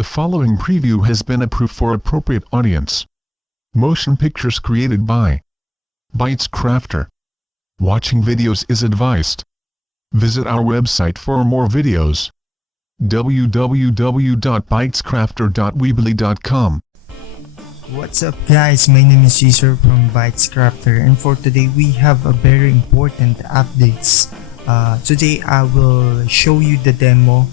The following preview has been approved for appropriate audience. Motion pictures created by Bytes Crafter. Watching videos is advised. Visit our website for more videos. www.bytescrafter.weebly.com. What's up guys, my name is Caezar from Bytes Crafter, and for today we have a very important updates. Today I will show you the demo,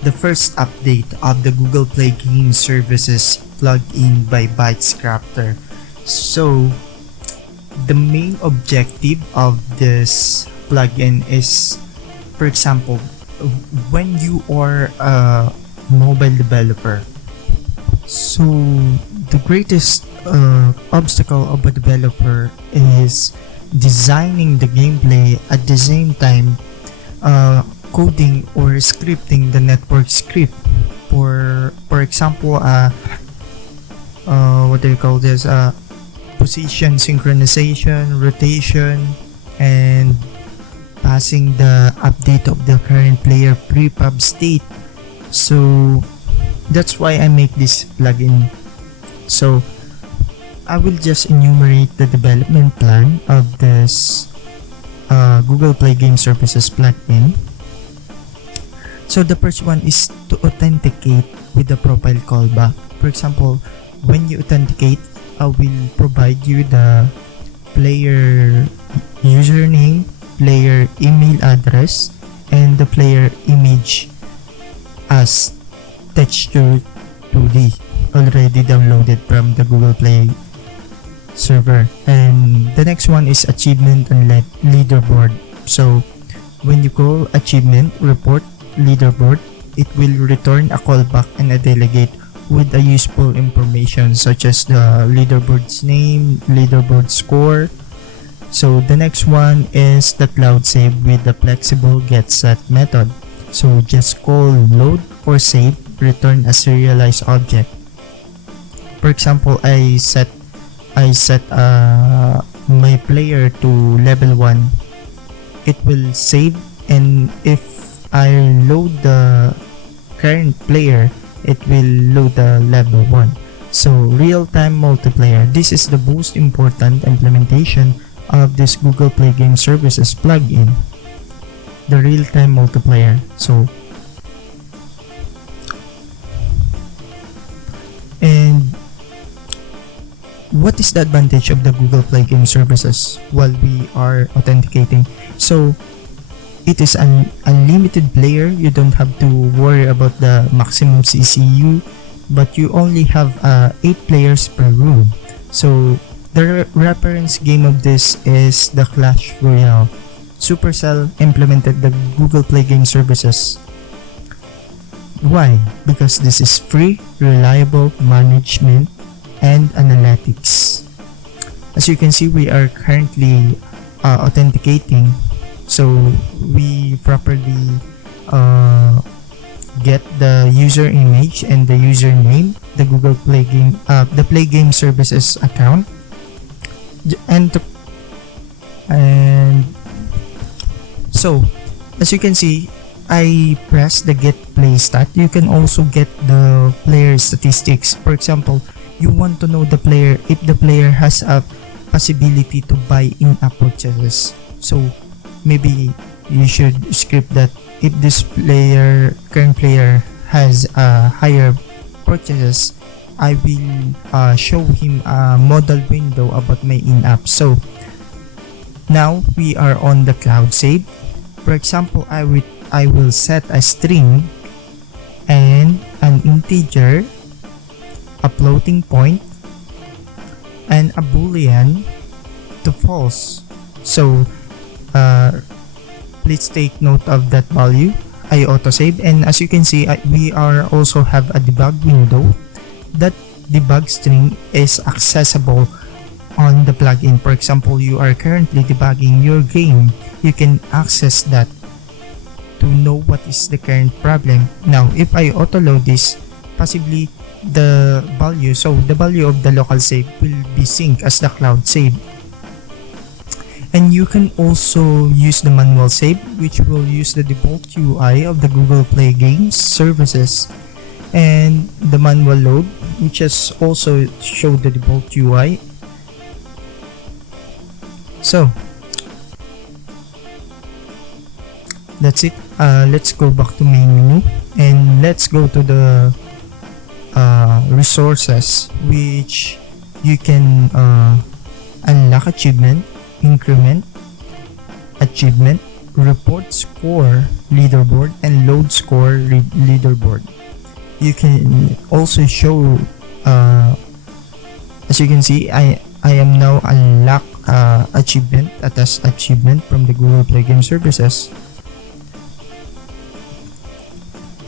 the first update of the Google Play Game Services plugin by Bytes Crafter. So the main objective of this plugin is, for example, when you are a mobile developer, so the greatest obstacle of a developer is designing the gameplay at the same time coding or scripting the network script. For example, what do you call this? Position synchronization, rotation, and passing the update of the current player prepub state. So that's why I make this plugin. So I will just enumerate the development plan of this Google Play Game Services plugin. So the first one is to authenticate with the profile callback. For example, when you authenticate, I will provide you the player username, player email address, and the player image as texture 2D already downloaded from the Google Play server. And the next one is achievement and leaderboard. So when you call achievement report leaderboard, it will return a callback and a delegate with a useful information such as the leaderboard's name, leaderboard score. So the next one is the cloud save with the flexible get set method. So just call load or save, return a serialized object. For example, I set my player to level 1. It will save, and if I load the current player, it will load the level 1. So real-time multiplayer. This is the most important implementation of this Google Play Game Services plugin. The real-time multiplayer. So and what is the advantage of the Google Play Game Services while we are authenticating? So it is an unlimited player. You don't have to worry about the maximum CCU, but you only have 8 players per room. So the reference game of this is the Clash Royale. Supercell implemented the Google Play Game Services. Why? Because this is free, reliable management and analytics. As you can see, we are currently authenticating. So we properly get the user image and the username, the Google Play Game, the Play Game Services account, and so as you can see, I press the get play stat. You can also get the player statistics. For example, you want to know the player, if the player has a possibility to buy in-app purchases. So maybe you should script that if this current player has higher purchases, I will show him a model window about my in-app. So now we are on the cloud save. For example, I will set a string and an integer, a floating point, and a boolean to false. So please take note of that value. I autosave, and as you can see, we are also have a debug window. That debug string is accessible on the plugin. For example, you are currently debugging your game, you can access that to know what is the current problem. Now if I auto load this, possibly the value, so the value of the local save will be synced as the cloud save. And you can also use the manual save, which will use the default UI of the Google Play Games Services. and the manual load, which is also show the default UI. So that's it. Let's go back to main menu and let's go to the resources, which you can unlock achievement, increment achievement, report score leaderboard, and load score leaderboard. You can also show as you can see, I am now unlock achievement, attach achievement from the Google Play Game Services.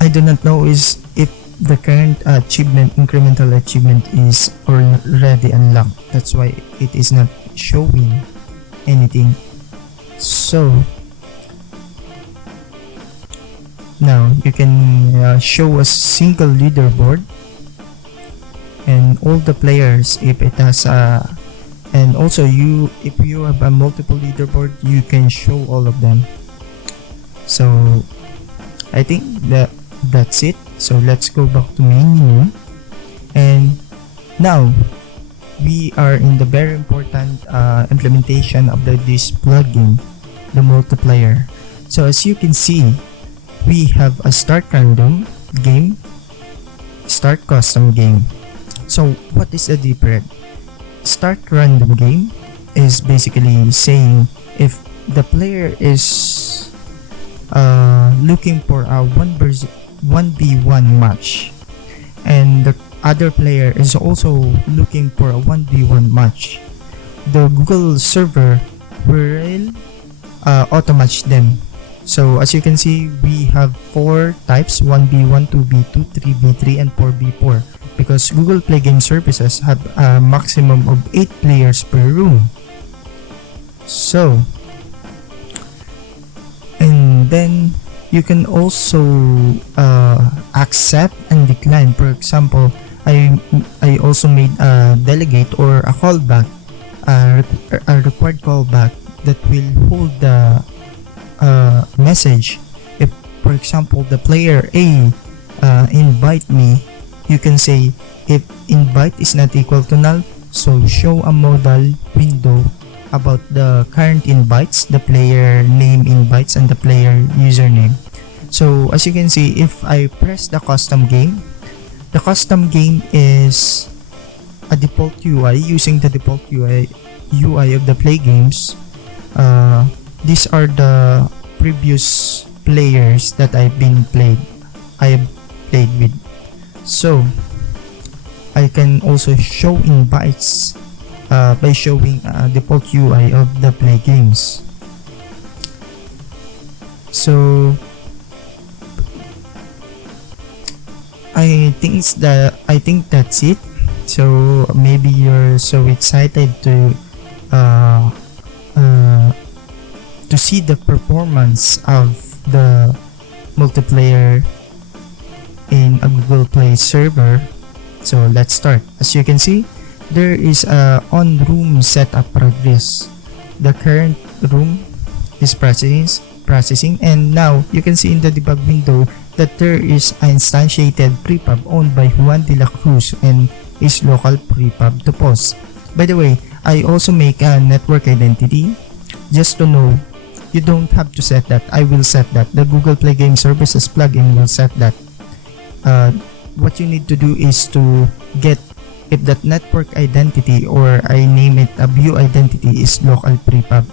I do not know is if the current achievement, incremental achievement, is already unlocked. That's why it is not showing anything. So now you can show a single leaderboard and all the players if it has and also if you have a multiple leaderboard, you can show all of them. So I think that's it. So let's go back to main menu, and now we are in the very important implementation of this plugin, the multiplayer. So as you can see, we have a start random game, start custom game. So what is the difference? Start random game is basically saying if the player is looking for a 1v1 match and the other player is also looking for a 1v1 match, the Google server will auto-match them. So as you can see, we have 4 types: 1v1, 2v2, 3v3, and 4v4, because Google Play Game Services have a maximum of 8 players per room. So, and then you can also accept and decline. For example, I also made a delegate or a callback, a required callback that will hold the message. If, for example, the player A invite me, you can say if invite is not equal to null, so show a modal window about the current invites, the player name invites, and the player username. So as you can see, if I press the custom game, the custom game is a default UI using the default UI of the play games. These are the previous players that I have played with. So I can also show invites by showing default UI of the play games. So I think that's it. So maybe you're so excited to see the performance of the multiplayer in a Google Play server. So let's start. As you can see, there is a on room setup progress. The current room is processing, and now you can see in the debug window that there is an instantiated prepub owned by Juan de la Cruz and is local prepub to pause. By the way, I also make a network identity. Just to know, you don't have to set that. I will set that. The Google Play Game Services plugin will set that. What you need to do is to get if that network identity, or I name it a view identity, is local prepub.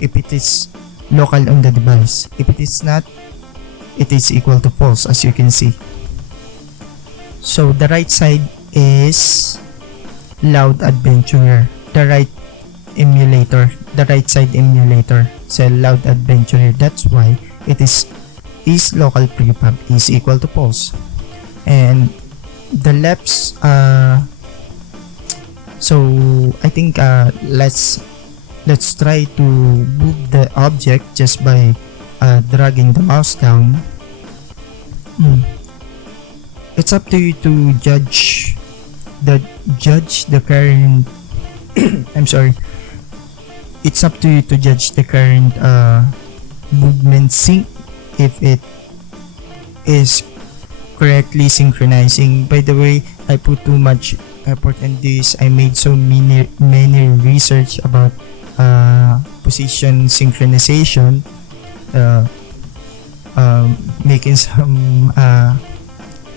If it is local on the device. If it is not, it is equal to false, as you can see. So the right side is Loud Adventurer, the right side emulator, so Loud Adventurer. That's why it is local prepub is equal to false. And the left, so I think let's try to move the object just by dragging the mouse down. It's up to you to judge the current I'm sorry, it's up to you to judge the current movement sync, if it is correctly synchronizing. By the way, I put too much effort in this. I made so many research about position synchronization, making some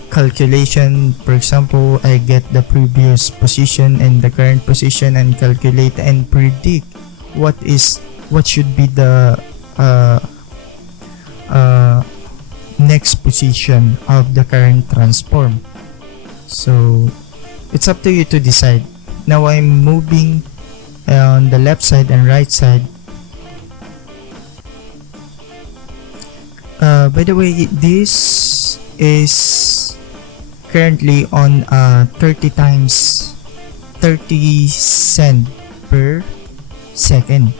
calculation. For example, I get the previous position and the current position and calculate and predict what should be the next position of the current transform. So it's up to you to decide. Now I'm moving on the left side and right side. By the way, this is currently on 30 times 30 cent per second.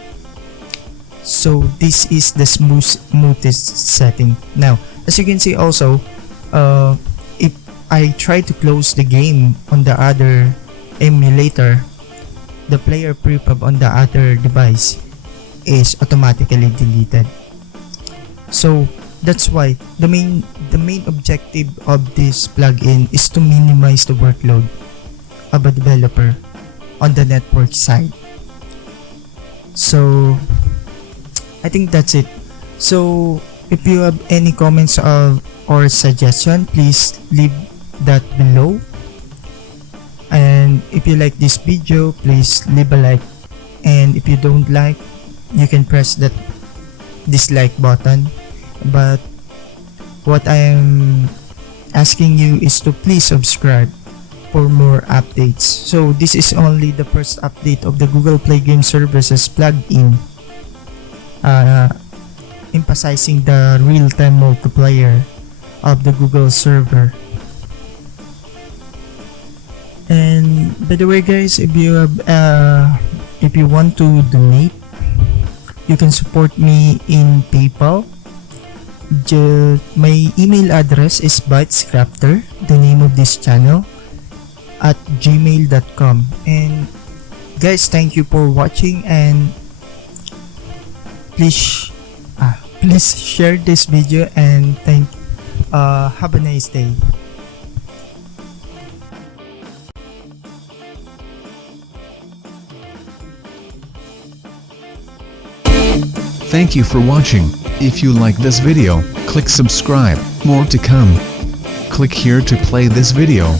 So this is the smoothest setting. Now, as you can see also, if I try to close the game on the other emulator, the player prepub on the other device is automatically deleted. So that's why the main objective of this plugin is to minimize the workload of a developer on the network side. So I think that's it. So if you have any comments or suggestion, please leave that below. And if you like this video, please leave a like. And if you don't like, you can press that dislike button. But what I am asking you is to please subscribe for more updates. So this is only the first update of the Google Play Game Services plugin, emphasizing the real-time multiplayer of the Google server. And by the way guys, if you want to donate, you can support me in PayPal. My email address is bitescrafter, the name of this channel, at gmail.com. And guys, thank you for watching, and please share this video, and have a nice day. Thank you for watching. If you like this video, click subscribe. More to come. Click here to play this video.